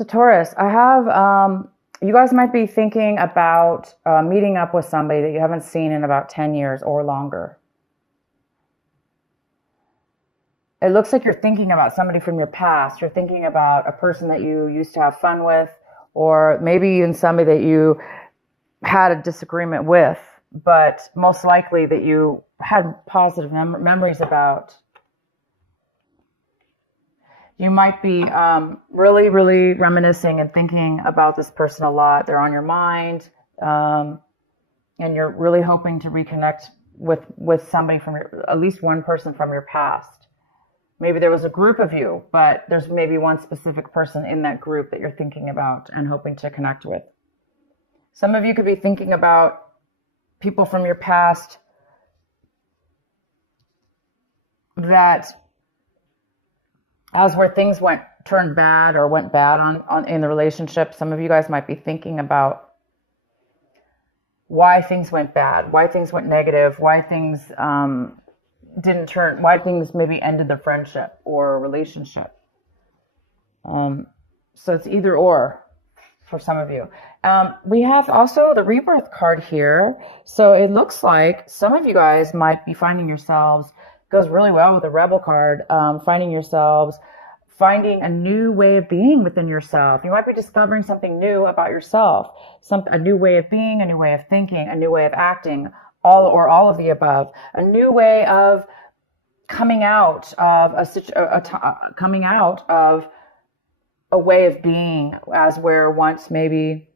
So Taurus, I have, you guys might be thinking about meeting up with somebody that you haven't seen in about 10 years or longer. It looks like you're thinking about somebody from your past. You're thinking about a person that you used to have fun with, or maybe even somebody that you had a disagreement with, but most likely that you had positive memories about. You might be really, really reminiscing and thinking about this person a lot. They're on your mind, and you're really hoping to reconnect with somebody from at least one person from your past. Maybe there was a group of you, but there's maybe one specific person in that group that you're thinking about and hoping to connect with. Some of you could be thinking about people from your past that, as where things turned bad or went bad in the relationship, some of you guys might be thinking about why things went bad, why things went negative, why things why things maybe ended the friendship or relationship. So it's either or for some of you. We have also the rebirth card here. So it looks like some of you guys might be finding yourselves, goes really well with the rebel card, finding a new way of being within yourself. You might be discovering something new about yourself, a new way of being, a new way of thinking, a new way of acting, all of the above, a new way of coming out of a way of being, as where once maybe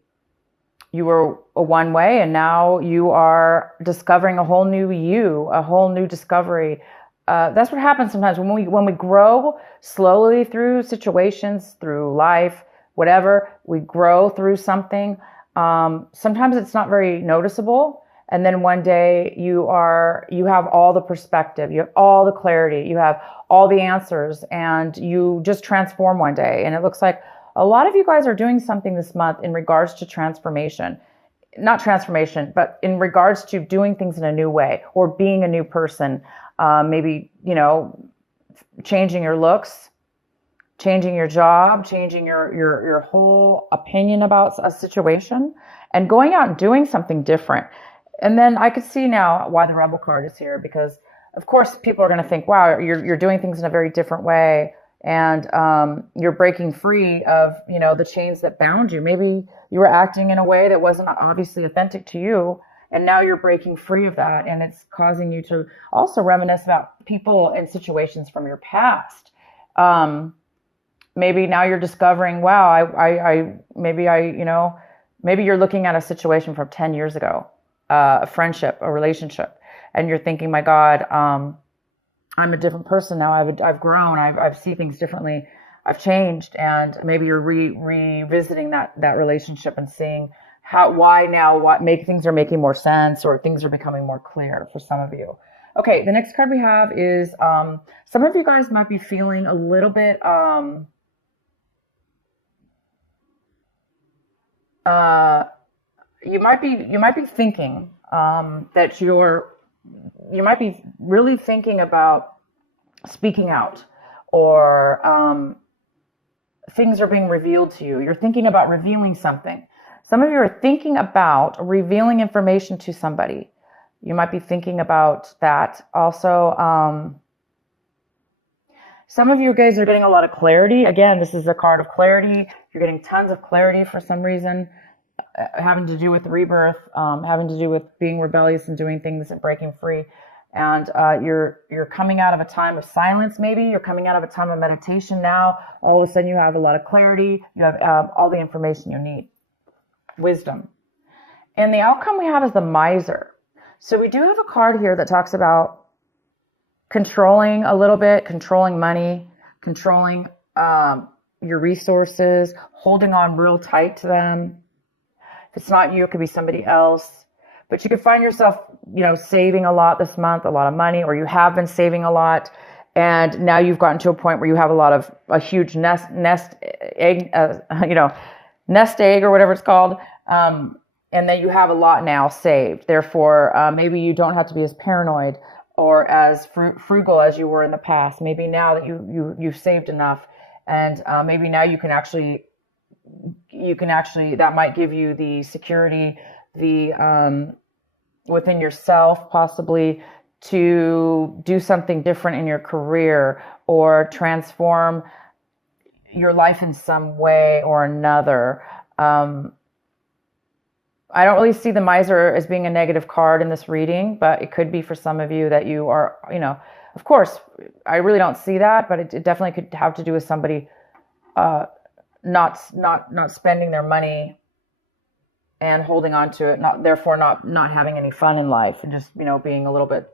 you were a one way and now you are discovering a whole new you, a whole new discovery. That's what happens sometimes when we grow slowly through situations, through life, whatever, we grow through something. Sometimes it's not very noticeable. And then one day you have all the perspective, you have all the clarity, you have all the answers, and you just transform one day. And it looks like a lot of you guys are doing something this month in regards to transformation. Not transformation, but in regards to doing things in a new way or being a new person. Maybe, changing your looks, changing your job, changing your whole opinion about a situation, and going out and doing something different. And then I could see now why the Rebel card is here, because of course people are going to think, wow, you're doing things in a very different way, and you're breaking free of the chains that bound you. Maybe you were acting in a way that wasn't obviously authentic to you, and now you're breaking free of that, and it's causing you to also reminisce about people and situations from your past. Maybe now you're discovering, wow, maybe you're looking at a situation from 10 years ago, a friendship, a relationship, and you're thinking, my God, I'm a different person now. I've grown. I've seen things differently. I've changed, and maybe you're revisiting that relationship and seeing things are making more sense, or things are becoming more clear for some of you. Okay, the next card we have is some of you guys might be feeling a little bit you might be thinking that you might be really thinking about speaking out, or things are being revealed to you. You're thinking about revealing something. Some of you are thinking about revealing information to somebody. You might be thinking about that. Also, some of you guys are getting a lot of clarity. Again, this is a card of clarity. You're getting tons of clarity for some reason, having to do with rebirth, having to do with being rebellious and doing things and breaking free. And you're coming out of a time of silence. Maybe you're coming out of a time of meditation now. All of a sudden you have a lot of clarity. You have all the information you need. Wisdom. And the outcome we have is the miser. So we do have a card here that talks about controlling a little bit, controlling money, controlling your resources, holding on real tight to them. If it's not you, it could be somebody else. But you could find yourself, saving a lot this month, a lot of money, or you have been saving a lot, and now you've gotten to a point where you have a huge nest egg, nest egg or whatever it's called, and then you have a lot now saved. Therefore, maybe you don't have to be as paranoid or as frugal as you were in the past. Maybe now that you've saved enough, and maybe now you can actually you can actually, that might give you the security, the within yourself, possibly, to do something different in your career or transform your life in some way or another. I don't really see the miser as being a negative card in this reading, but it could be for some of you that you are, of course, I really don't see that, but it definitely could have to do with somebody not spending their money and holding on to it, therefore not having any fun in life, and just, being a little bit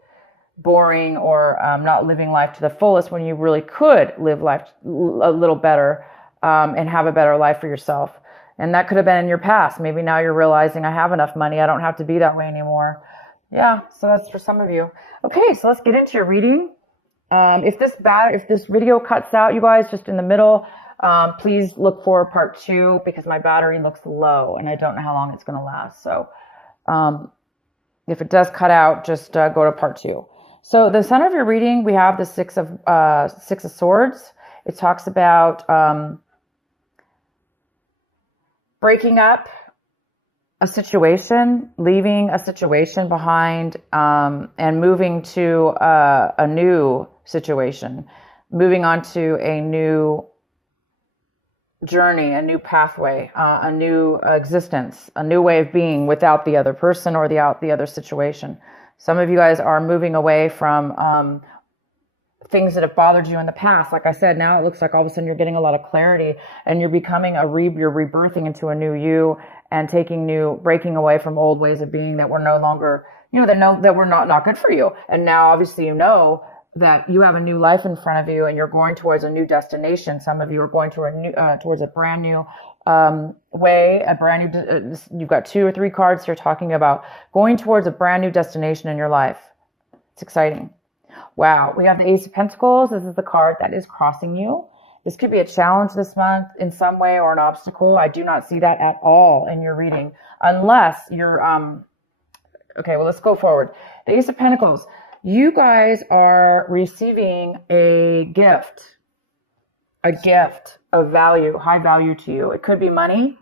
boring, or not living life to the fullest, when you really could live life a little better, and have a better life for yourself. And that could have been in your past. Maybe now you're realizing, I have enough money, I don't have to be that way anymore. Yeah, so that's for some of you. Okay, so let's get into your reading. If this video cuts out, you guys, just in the middle, please look for part 2, because my battery looks low and I don't know how long it's going to last. So if it does cut out, just go to part 2. So the center of your reading, we have the Six of Swords. It talks about breaking up a situation, leaving a situation behind, and moving to a new situation, moving on to a new journey, a new pathway, a new existence, a new way of being without the other person or the other situation. Some of you guys are moving away from things that have bothered you in the past. Like I said, now it looks like all of a sudden you're getting a lot of clarity, and you're becoming you're rebirthing into a new you, and breaking away from old ways of being that were no longer, that were not good for you. And now obviously that you have a new life in front of you, and you're going towards a new destination. Some of you are going towards a brand new way, you've got 2 or 3 cards here talking about going towards a brand new destination in your life. It's exciting. Wow, we have the Ace of Pentacles. This is the card that is crossing you. This could be a challenge this month in some way, or an obstacle. I do not see that at all in your reading, unless you're, okay, well, let's go forward. The Ace of Pentacles. You guys are receiving a gift of value, high value to you. It could be money.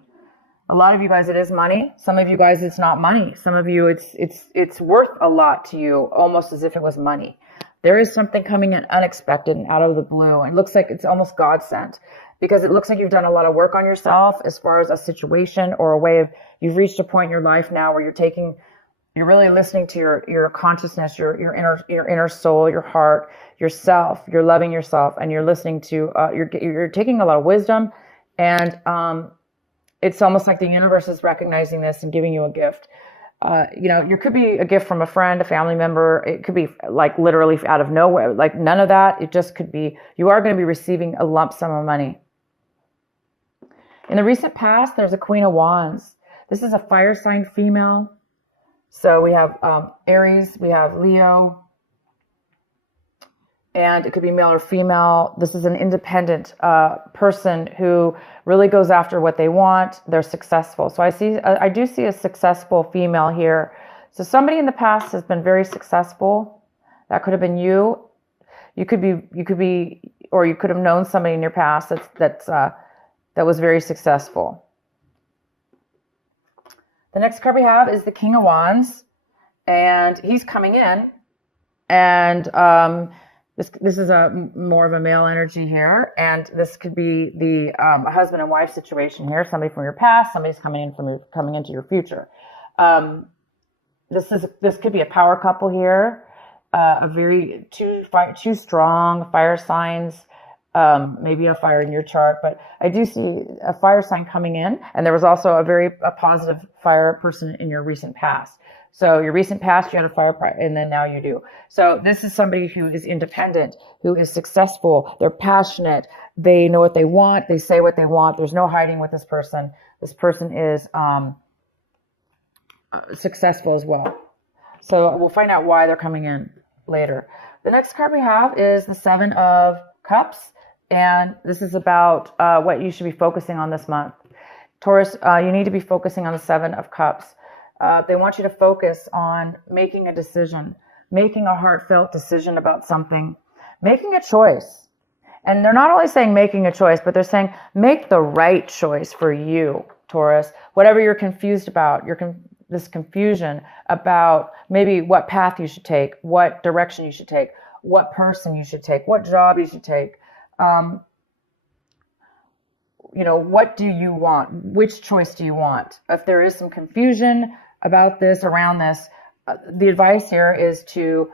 A lot of you guys, it is money. Some of you guys, it's not money. Some of you, it's worth a lot to you, almost as if it was money. There is something coming in unexpected and out of the blue. It looks like it's almost God sent, because it looks like you've done a lot of work on yourself as far as a situation or a way of, you've reached a point in your life now where you're really listening to your consciousness, your inner soul, your heart, yourself. You're loving yourself, and you're listening to, you're taking a lot of wisdom, and it's almost like the universe is recognizing this and giving you a gift. You could be a gift from a friend, a family member. It could be like literally out of nowhere, like none of that. It just could be, you are going to be receiving a lump sum of money. In the recent past, there's a Queen of Wands. This is a fire sign female. So we have Aries, we have Leo, and it could be male or female. This is an independent person who really goes after what they want. They're successful. So I do see a successful female here. So somebody in the past has been very successful. That could have been you. You could be, or you could have known somebody in your past that was very successful. The next card we have is the King of Wands, and he's coming in, and this is more of a male energy here, and this could be the a husband and wife situation here. Somebody from your past, somebody's coming into your future. This could be a power couple here, two strong fire signs. Maybe a fire in your chart, but I do see a fire sign coming in, and there was also a positive fire person in your recent past. So your recent past, you had a fire, and then now you do. So this is somebody who is independent, who is successful. They're passionate. They know what they want. They say what they want. There's no hiding with this person. This person is successful as well. So we'll find out why they're coming in later. The next card we have is the Seven of Cups. And this is about what you should be focusing on this month. Taurus, you need to be focusing on the Seven of Cups. They want you to focus on making a decision, making a heartfelt decision about something, making a choice. And they're not only saying making a choice, but they're saying make the right choice for you. Taurus, whatever you're confused about, this confusion about maybe what path you should take, what direction you should take, what person you should take, what job you should take. What do you want? Which choice do you want? If there is some confusion about this, around this, the advice here is to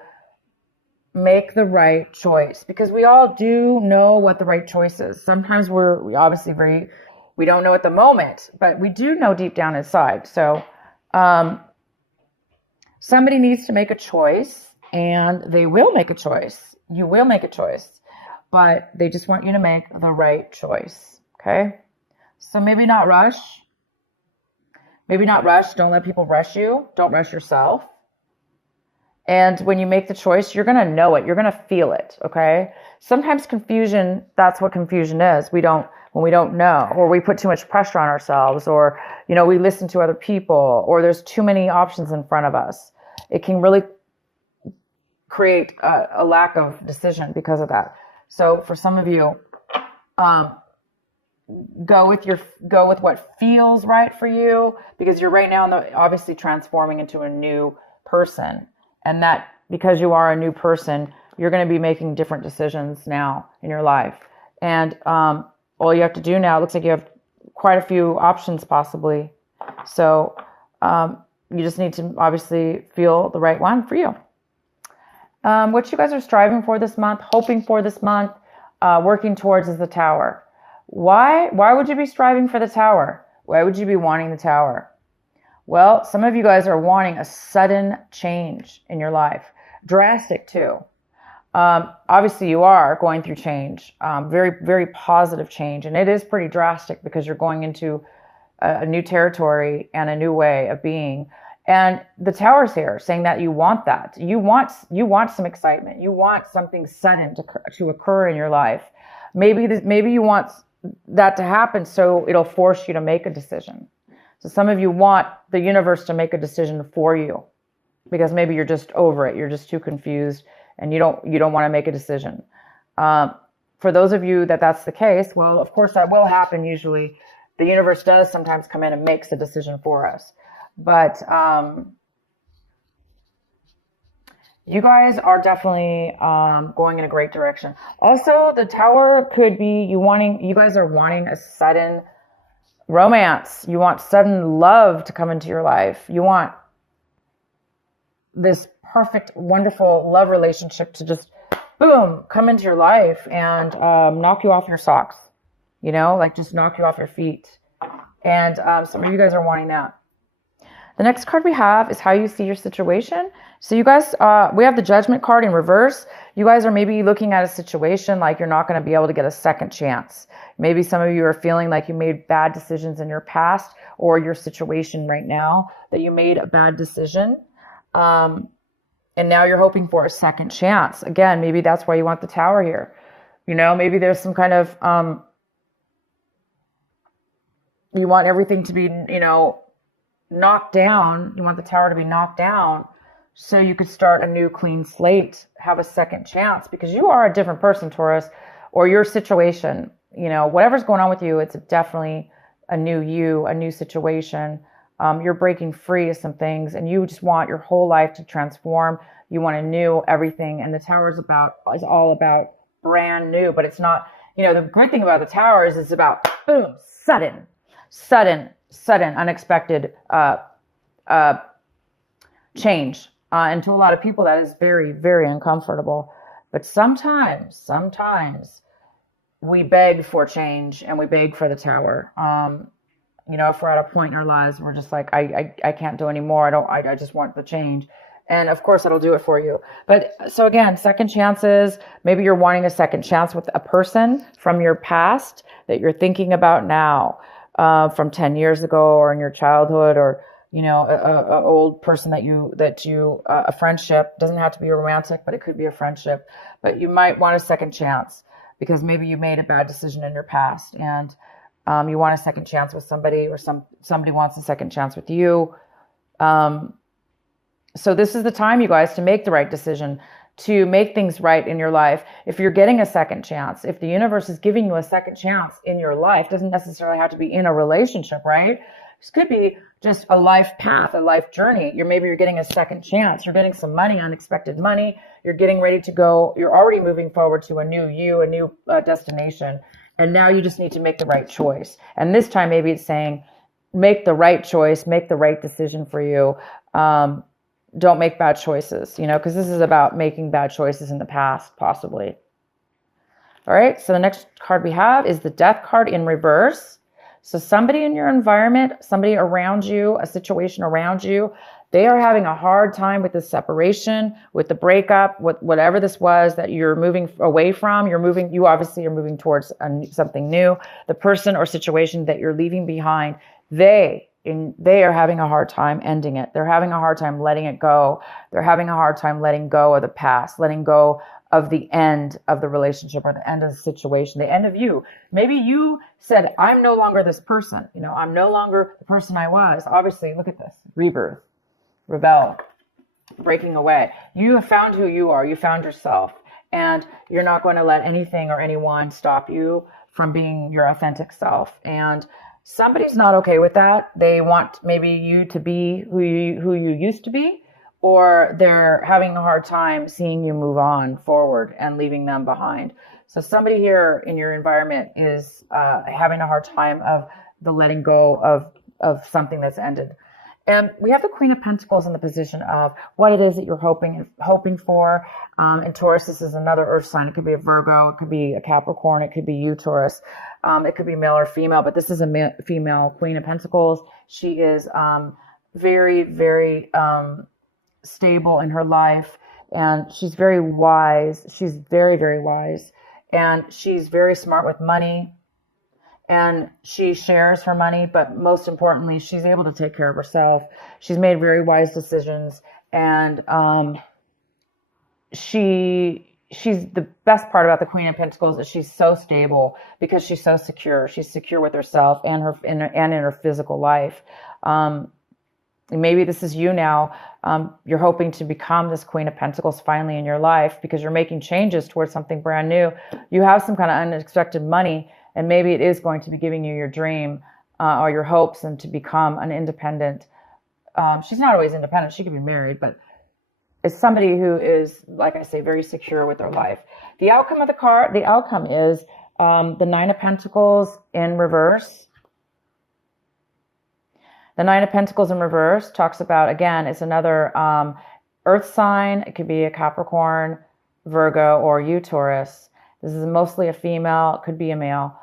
make the right choice, because we all do know what the right choice is. Sometimes we obviously we don't know at the moment, but we do know deep down inside. So somebody needs to make a choice, and they will make a choice. You will make a choice, but they just want you to make the right choice. Okay? So maybe not rush. Maybe not rush. Don't let people rush you. Don't rush yourself. And when you make the choice, you're going to know it. You're going to feel it. Okay? Sometimes confusion, that's what confusion is. When we don't know, or we put too much pressure on ourselves, or, we listen to other people, or there's too many options in front of us. It can really create a lack of decision because of that. So for some of you, go with what feels right for you, because you're right now obviously transforming into a new person. And that, because you are a new person, you're going to be making different decisions now in your life. And all you have to do now, it looks like you have quite a few options possibly. So you just need to obviously feel the right one for you. What you guys are striving for this month, hoping for this month, working towards is the Tower. Why would you be striving for the Tower? Why would you be wanting the Tower? Well, some of you guys are wanting a sudden change in your life. Drastic too. Obviously you are going through change, very, very positive change. And it is pretty drastic because you're going into a new territory and a new way of being. And the Tower's here saying that you want that. You want some excitement. You want something sudden to occur in your life. Maybe you want that to happen so it'll force you to make a decision. So some of you want the universe to make a decision for you because maybe you're just over it. You're just too confused and you don't want to make a decision. For those of you that's the case, well, of course that will happen usually. The universe does sometimes come in and makes a decision for us. But you guys are definitely going in a great direction. Also, the Tower could be you guys are wanting a sudden romance. You want sudden love to come into your life. You want this perfect, wonderful love relationship to just, boom, come into your life and knock you off your socks. Just knock you off your feet. And some of you guys are wanting that. The next card we have is how you see your situation. So you guys, we have the Judgment card in reverse. You guys are maybe looking at a situation like you're not going to be able to get a second chance. Maybe some of you are feeling like you made bad decisions in your past or your situation right now, that you made a bad decision. And now you're hoping for a second chance. Again, maybe that's why you want the Tower here. Maybe there's some kind of, you want everything to be, knocked down. You want the Tower to be knocked down so you could start a new clean slate, have a second chance, because you are a different person, Taurus, or your situation, whatever's going on with you, it's definitely a new you, a new situation. You're breaking free of some things and you just want your whole life to transform. You want a new everything. And the Tower is all about brand new, but it's not, the good thing about the Tower is it's about boom, sudden, unexpected change. And to a lot of people, that is very, very uncomfortable. But sometimes we beg for change and we beg for the Tower. If we're at a point in our lives, we're just like, I can't do anymore. I just want the change. And of course, that'll do it for you. But so again, second chances, maybe you're wanting a second chance with a person from your past that you're thinking about now. From 10 years ago or in your childhood, or, a old person a friendship. Doesn't have to be a romantic, but it could be a friendship. But you might want a second chance because maybe you made a bad decision in your past and you want a second chance with somebody, or somebody wants a second chance with you. So this is the time, you guys, to make the right decision. to make things right in your life. If you're getting a second chance, if the universe is giving you a second chance in your life, doesn't necessarily have to be in a relationship, right? This could be just a life path, a life journey. Maybe you're getting a second chance. You're getting some money, unexpected money. You're getting ready to go. You're already moving forward to a new you, a new destination. And now you just need to make the right choice. And this time, maybe it's saying, make the right choice, make the right decision for you. Don't make bad choices, because this is about making bad choices in the past, possibly. All right. So the next card we have is the Death card in reverse. So somebody in your environment, somebody around you, a situation around you, they are having a hard time with the separation, with the breakup, with whatever this was that you're moving away from. You obviously are moving towards something new. The person or situation that you're leaving behind, they are having a hard time ending it. They're having a hard time letting it go. They're having a hard time letting go of the past, letting go of the end of the relationship or the end of the situation, the end of you. Maybe you said, I'm no longer this person. I'm no longer the person I was. Obviously, look at this. Rebirth, rebel, breaking away. You have found who you are. You found yourself. And you're not going to let anything or anyone stop you from being your authentic self. And somebody's not okay with that. They want maybe you to be who you used to be, or they're having a hard time seeing you move on forward and leaving them behind. So somebody here in your environment is having a hard time of the letting go of something that's ended. And we have the Queen of Pentacles in the position of what it is that you're hoping for. And Taurus, this is another earth sign. It could be a Virgo. It could be a Capricorn. It could be you, Taurus. It could be male or female, but this is a female Queen of Pentacles. She is very, very stable in her life, and she's very wise. She's very, very wise, and she's very smart with money, and she shares her money, but most importantly, she's able to take care of herself. She's made very wise decisions, and she's the best part about the Queen of Pentacles is she's so stable because she's so secure. She's secure with herself and in her physical life. Maybe this is you now. You're hoping to become this Queen of Pentacles finally in your life because you're making changes towards something brand new. You have some kind of unexpected money, and maybe it is going to be giving you your dream or your hopes and to become an independent. She's not always independent. She could be married, but it's somebody who is, like I say, very secure with their life. The outcome of the outcome is the Nine of Pentacles in reverse. The Nine of Pentacles in reverse talks about, again, it's another earth sign. It could be a Capricorn, Virgo, or you, Taurus. This is mostly a female. It could be a male.